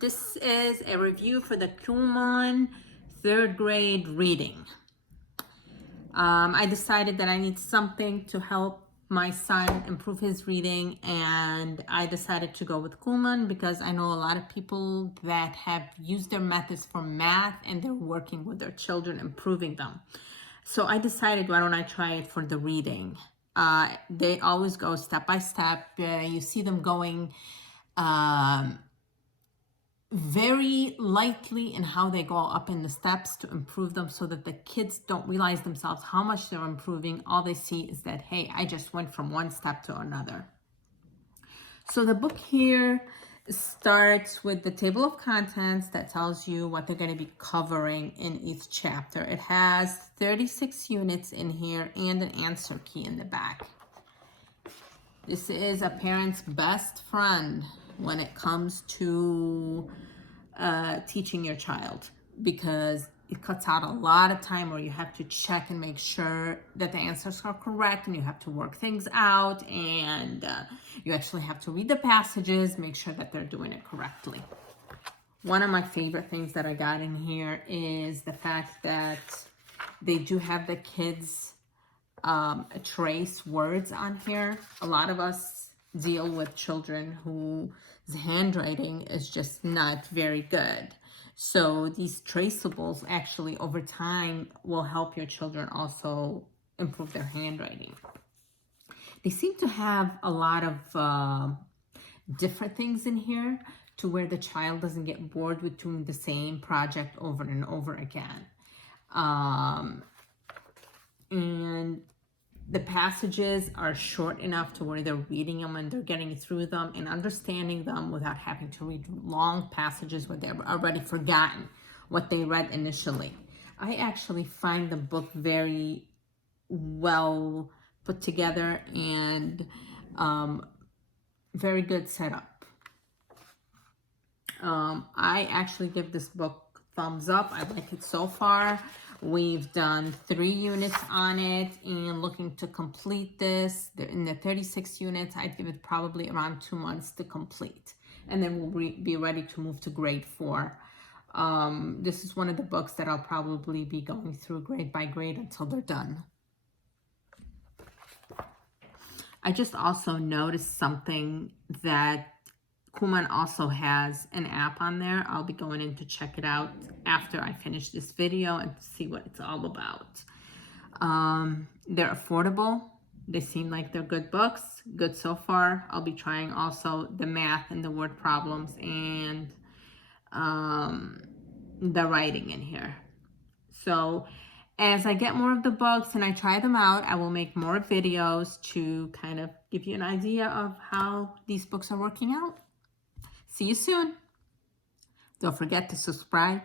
This is a review for the Kumon third grade reading. I decided that I need something to help my son improve his reading, and I decided to go with Kumon because I know a lot of people that have used their methods for math and they're working with their children, improving them. So I decided, why don't I try it for the reading? They always go step by step. You see them going very lightly in how they go up in the steps to improve them, so that the kids don't realize themselves how much they're improving. All they see is that, hey, I just went from one step to another. So the book here starts with the table of contents that tells you what they're going to be covering in each chapter. It has 36 units in here and an answer key in the back. This is a parent's best friend when it comes to teaching your child, because it cuts out a lot of time where you have to check and make sure that the answers are correct, and you have to work things out, and you actually have to read the passages, make sure that they're doing it correctly. One of my favorite things that I got in here is the fact that they do have the kids trace words on here. A lot of us deal with children whose handwriting is just not very good. So these traceables actually over time will help your children also improve their handwriting. They seem to have a lot of different things in here to where the child doesn't get bored with doing the same project over and over again. And the passages are short enough to where they're reading them and they're getting through them and understanding them without having to read long passages where they've already forgotten what they read initially. I actually find the book very well put together and very good setup. I actually give this book thumbs up. I like it so far. We've done 3 units on it and looking to complete this. In the 36 units, I'd give it probably around 2 months to complete. And then we'll be ready to move to grade 4. This is one of the books that I'll probably be going through grade by grade until they're done. I just also noticed something that Kumon also has an app on there. I'll be going in to check it out after I finish this video and see what it's all about. They're affordable. They seem like they're good books. Good so far. I'll be trying also the math and the word problems and the writing in here. So as I get more of the books and I try them out, I will make more videos to kind of give you an idea of how these books are working out. See you soon. Don't forget to subscribe,